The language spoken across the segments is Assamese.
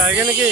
যায়গে নেকি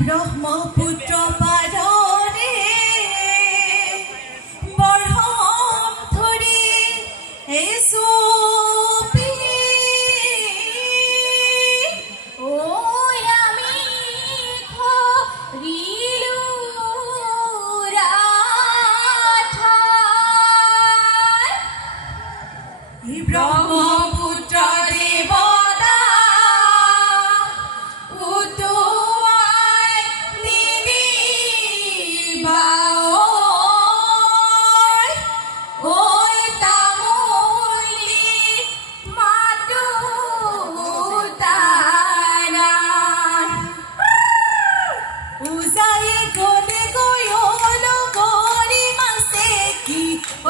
ব্রহ্মপুত্র পারে বরহম ধরি এসুপি ও আমি খরিলু রাঠার ব্রহ্মপুত্র দেবতা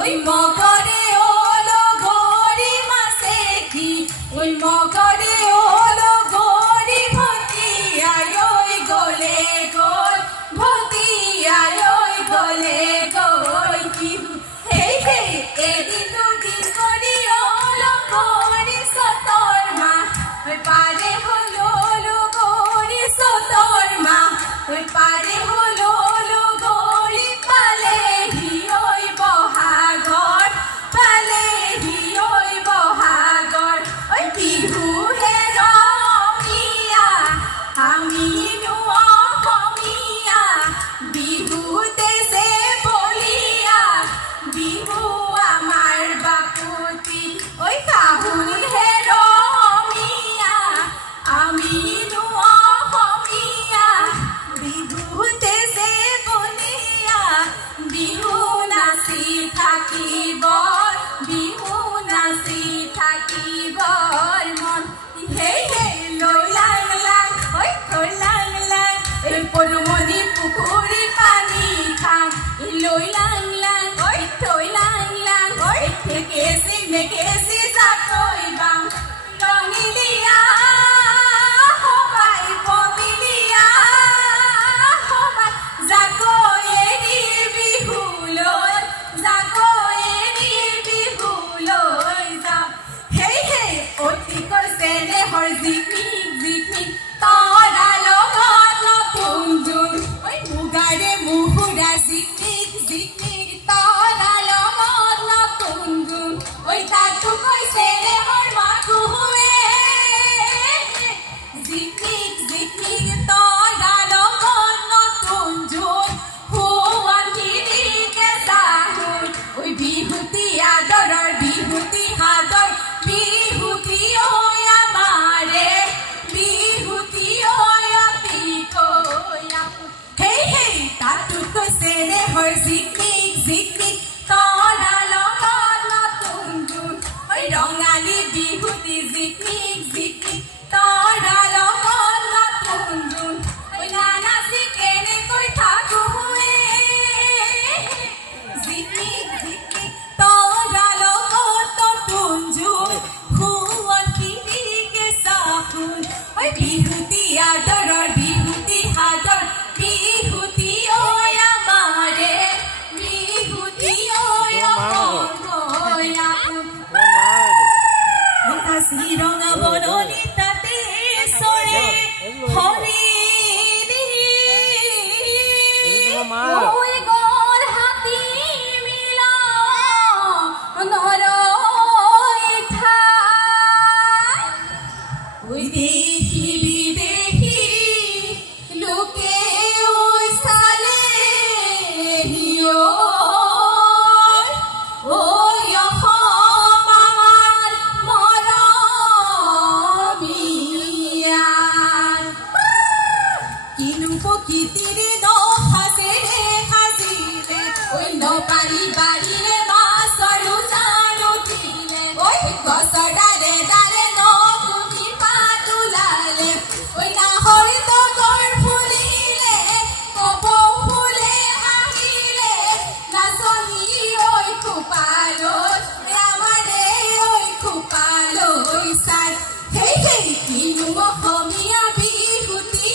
ওই মগরে ওলো গরি মাসে কি ওই মগরে ওলো গরি ভতি আয় গোলে গোল ভতি আয় গোলে গোল কি হেই হেই এদিন দুদিন করি ওলো গরি সতর মা ওই পারে হলো ওলো গরি সতর মা ওই পারে হলো ওলো গরি পালে ওই বহাগর পালে ওই বহাগর ওই বিহু হে রমিয়া আমি নুয়া বিহুতে সে বলিয়া বিহু আমার বাপুতি ওই কাহুল হে রমিয়া আমি নুয়া বিহুতে সে বলিয়া বিহু নাচি থাকিবৰ বিহু নাচি থাকিবৰ মন হেই হেই লৈ লাং লাং ঐ থৈ লাং লাং এই পদুমণি পুখুৰী পানী খাং লৈ লাং লাং ঐ থৈ লাং লাং ঐ ঠেকেচি মেকেচি জাকৈ বাং ৰঙিলিয়া সবাই পমিলিয়া সবাই জাকৈ এৰি বিহুলৈ জাকৈ বিহুলৈ যাওঁ হেই হেই অতিকৈ চেনেহৰ জিকমিক জিকমিক তৰা লগত নতুন জোন ঐ মুগাৰে মুহুৰা জিকমিক জিকমিক তৰা লগত নতুন জোন ঐ তাতোকৈ চেনেহৰ মাকুহুৱে জিকমিক জিকমিক তৰা লগত নতুন জোন হুৱাকিৰিকে চাহুন ঐ বিহুতি আদৰৰ বিহুতি হাদৰ বিহুতি ঐ আমাৰে বিহুতি ঐ অতিকৈ হেই হেই তাতোকৈ চেনেহৰ জিকমিক জিকমিক তৰা লগত নতুন জোন ঐ ৰঙালী বিহুতি জিকমিক জিকমিক তৰা লগত ৰঙা বৰণি তাতে চৰে হৰি ঐ গল হাতী মিলা নৰৈ ঠাই ঐ দেখি বিদেশী লোকে ঐ চালে হিয় প্রকৃতিরে হাসেরে হাসিলে ওই নপারি বাড়িরে মাছরু জানু দিলে ওই গছডালে ডালে নতুনি পাতুলালে ওই না হয়তো গড় ফুলিলে কপৌ ফুলে আহিলে নাচনি ওই খুপালত আমারে ওই খুপালো ওই সাই হেই হেই কিনু অসমীয়া বিহুতি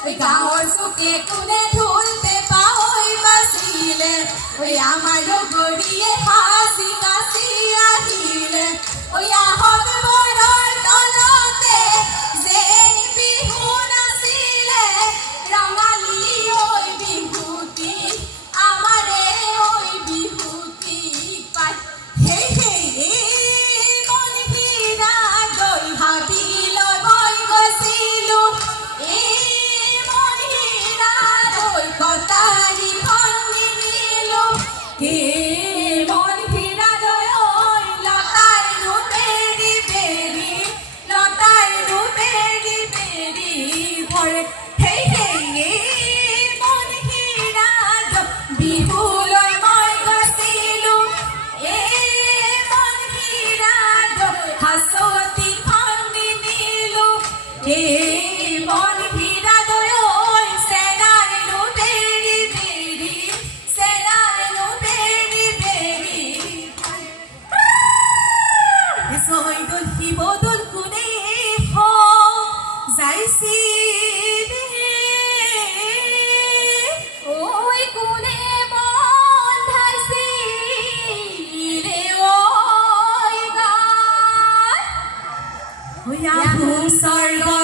ওই গাঁৱৰ চুকে কোনে ঢোল পেঁপা হৈ বাজিলে ঐ আমাৰ গৰিয়ে সাঁচি কাচি আহিলে ঐ আহত বৰৰ তলতে যেন বিহু নাচিলে ৰঙালী ঐ বিহুতি আমাৰে ঐ বিহুতি পাই হেই হেই মন হীৰা গৈ ভাবি লৈ মই গৈছিলো কটারি খন্দি নিলো কে মন ফিরা দয় লতাই নু বেরি বেরি লতাই নু বেরি বেরি ভরে হেই হেই মন ফিরা বিহু লৈ মই গৈছিলো মন ফিৰা হাসতি খন্দি নিলো মন ফিৰা দয় Soidol hibodol kune ho jaisile oi kune bondhaisile oi gai hoya sarga